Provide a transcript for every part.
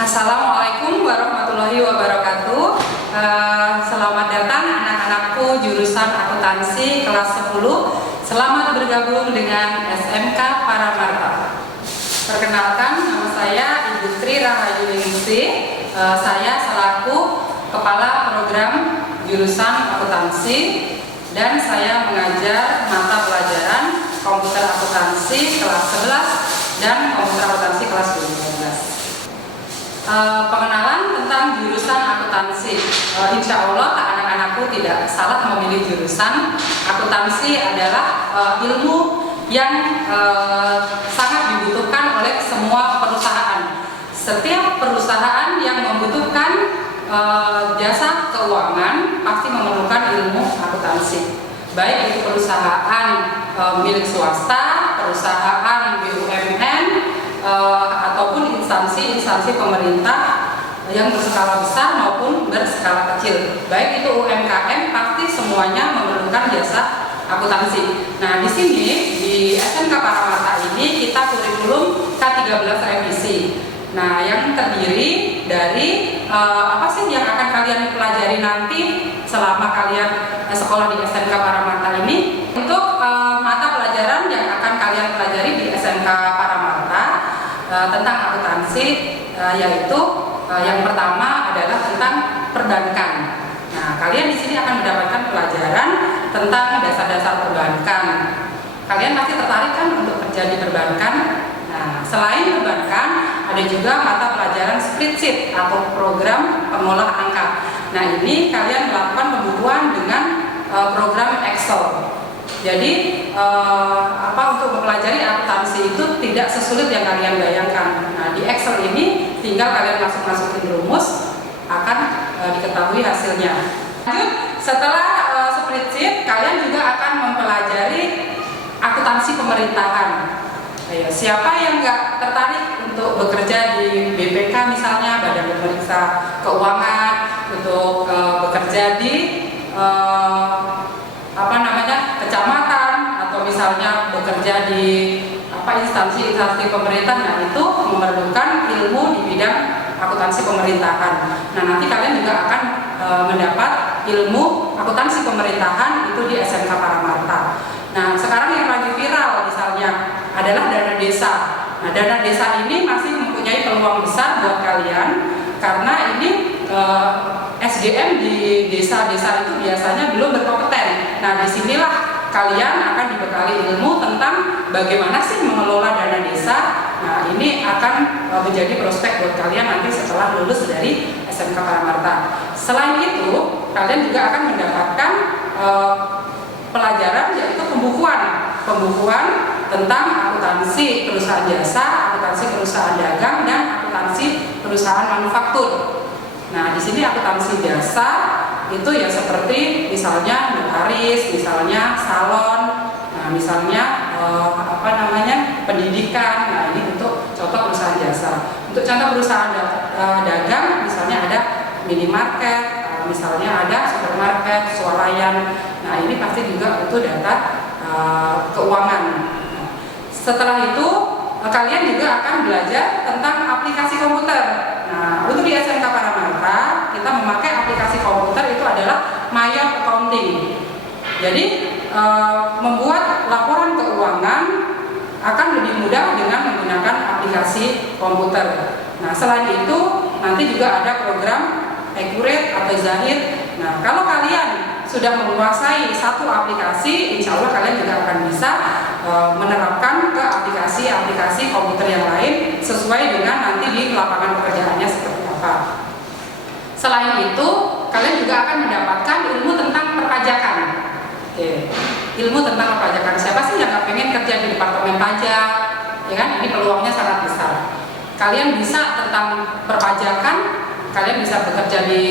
Assalamualaikum warahmatullahi wabarakatuh. Selamat datang anak-anakku jurusan akuntansi kelas 10. Selamat bergabung dengan SMK Paramarta. Perkenalkan, nama saya Ibu Tri Rahayu Ningsih. Saya selaku Kepala Program Jurusan Akuntansi dan saya mengajar mata pelajaran Komputer Akuntansi kelas 11 dan Komputer Akuntansi kelas 12. Pengenalan tentang jurusan akuntansi. Insya Allah anak-anakku tidak salah memilih jurusan. Akuntansi adalah ilmu yang sangat dibutuhkan oleh semua perusahaan. Setiap perusahaan yang membutuhkan jasa keuangan pasti memerlukan ilmu akuntansi. Baik itu perusahaan milik swasta, perusahaan BUMN, ataupun instansi pemerintah yang berskala besar maupun berskala kecil. Baik itu UMKM, pasti semuanya memerlukan jasa akuntansi. Nah, di sini di SMK Paramarta ini kita kurikulum K13 revisi. Nah, yang terdiri dari apa sih yang akan kalian pelajari nanti selama kalian sekolah di SMK Paramarta ini? Untuk mata pelajaran yang akan kalian pelajari di SMK Paramarta tentang akuntansi, yaitu yang pertama adalah tentang perbankan. Nah, kalian di sini akan mendapatkan pelajaran tentang dasar-dasar perbankan. Kalian pasti tertarik kan untuk kerja di perbankan? Nah, selain perbankan, ada juga mata pelajaran spreadsheet atau program pengolah angka. Nah, ini kalian melakukan pembukuan dengan program Excel. Jadi untuk mempelajari akuntansi itu tidak sesulit yang kalian bayangkan. Nah, di Excel ini tinggal kalian masukin rumus, akan diketahui hasilnya. Lanjut, setelah spreadsheet, kalian juga akan mempelajari akuntansi pemerintahan. Ayo, siapa yang nggak tertarik untuk bekerja di BPK misalnya, Badan Pemeriksa Keuangan, untuk bekerja di kecamatan, atau misalnya bekerja di instansi pemerintah. Nah, itu memerlukan ilmu di bidang akuntansi pemerintahan. Nah, nanti kalian juga akan mendapat ilmu akuntansi pemerintahan itu di SMK Paramarta. Nah, sekarang yang lagi viral misalnya adalah dana desa. Nah, dana desa ini masih mempunyai peluang besar buat kalian karena ini SDM di desa-desa itu biasanya belum berkompeten. Nah, disinilah kalian akan dibekali ilmu tentang bagaimana sih mengelola dana desa. Nah, ini akan menjadi prospek buat kalian nanti setelah lulus dari SMK Paramarta. Selain itu, kalian juga akan mendapatkan pelajaran yaitu pembukuan tentang akuntansi perusahaan jasa, akuntansi perusahaan dagang, dan akuntansi perusahaan manufaktur. Nah, di sini akuntansi jasa itu ya seperti misalnya notaris, misalnya salon, nah misalnya pendidikan. Nah, ini untuk contoh perusahaan jasa. Untuk contoh perusahaan dagang, misalnya ada minimarket, misalnya ada supermarket, swalayan. Nah, ini pasti juga butuh data keuangan. Nah, setelah itu kalian juga akan belajar tentang aplikasi komputer. Nah, untuk di SMK Paramarta kita memakai aplikasi komputer itu adalah Mayor Accounting. Jadi membuat laporan keuangan akan lebih mudah dengan menggunakan aplikasi komputer. Nah, selain itu nanti juga ada program Accurate atau Zahid. Nah, kalau kalian sudah menguasai satu aplikasi, insya Allah kalian juga akan bisa menerapkan ke aplikasi-aplikasi komputer yang lain sesuai dengan nanti di lapangan pekerjaannya seperti apa. Selain itu, kalian juga akan mendapatkan ilmu tentang perpajakan. Oke. Ilmu tentang perpajakan. Siapa sih yang nggak pengen kerja di departemen pajak? Ya kan? Ini peluangnya sangat besar. Kalian bisa tentang perpajakan, kalian bisa bekerja di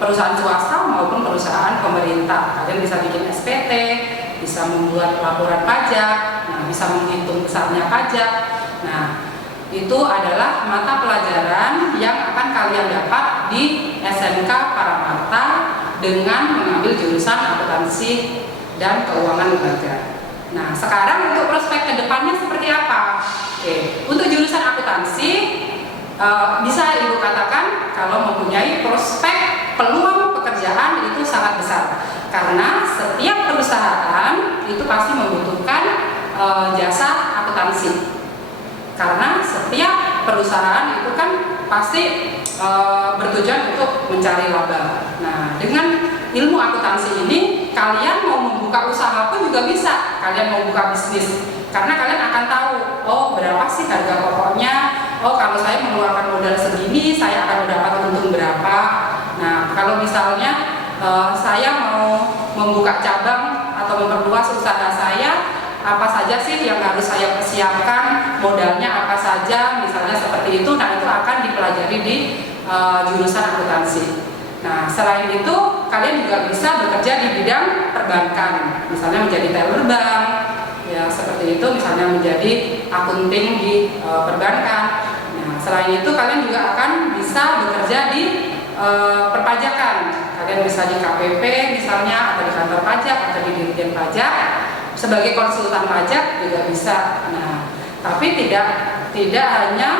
perusahaan swasta maupun perusahaan pemerintah. Kalian bisa bikin SPT, bisa membuat laporan pajak, nah, bisa menghitung besarnya pajak. Nah, itu adalah mata pelajaran yang akan kalian dapat di SMK Paramarta dengan mengambil jurusan akuntansi dan keuangan lembaga. Nah, sekarang untuk prospek kedepannya seperti apa? Oke, untuk jurusan akuntansi bisa Ibu katakan kalau mempunyai prospek peluang pekerjaan itu sangat besar, karena setiap perusahaan itu pasti membutuhkan jasa akuntansi, karena setiap perusahaan itu kan pasti bertujuan untuk mencari laba. Nah, dengan ilmu akuntansi ini kalian mau membuka usaha pun juga bisa, kalian mau buka bisnis, karena kalian akan tahu, oh berapa sih harga pokoknya, oh kalau saya mengeluarkan modal segini saya akan mendapat untung berapa. Nah, kalau misalnya saya mau membuka cabang atau memperluas usaha saya, apa saja sih yang harus saya persiapkan, modalnya apa saja, misalnya seperti itu. Nah, itu akan dipelajari di jurusan akuntansi. Nah, selain itu kalian juga bisa bekerja di bidang perbankan, misalnya menjadi teller bank, ya seperti itu, misalnya menjadi akunting di perbankan. Nah, selain itu kalian juga akan bisa bekerja di perpajakan, kalian bisa di KPP misalnya, atau di kantor pajak, atau di Dirjen Pajak, sebagai konsultan pajak juga bisa. Nah, tapi tidak hanya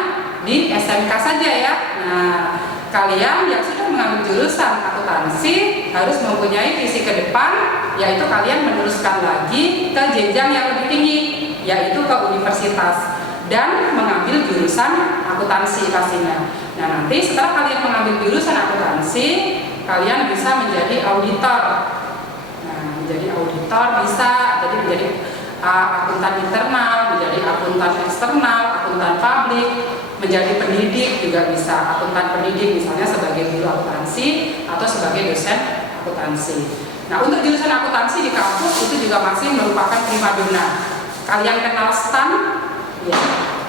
di SMK saja ya. Nah, kalian yang sudah mengambil jurusan akuntansi harus mempunyai visi ke depan, yaitu kalian meneruskan lagi ke jenjang yang lebih tinggi, yaitu ke universitas, dan mengambil jurusan akuntansi pastinya. Nah, nanti setelah kalian mengambil jurusan akuntansi, kalian bisa menjadi auditor. Nah, menjadi auditor bisa, jadi menjadi akuntan internal, menjadi akuntan eksternal, akuntan publik, menjadi pendidik juga bisa, akuntan pendidik misalnya sebagai guru akuntansi atau sebagai dosen akuntansi. Nah, untuk jurusan akuntansi di kampus itu juga masih merupakan primadona. Kalian kenal STAN? Ya.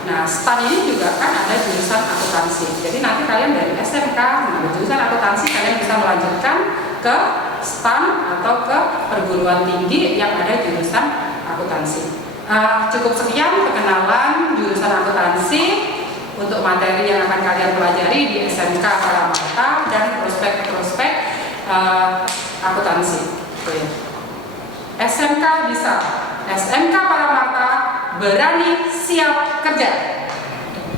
Nah, STAN ini juga kan ada jurusan akuntansi. Jadi nanti kalian dari SMK mengambil jurusan akuntansi, kalian bisa melanjutkan ke STAN atau ke perguruan tinggi yang ada jurusan akuntansi. Cukup sekian perkenalan jurusan akuntansi untuk materi yang akan kalian pelajari di SMK Paramarta dan prospek-prospek akuntansi. SMK bisa, SMK Paramarta berani siap kerja.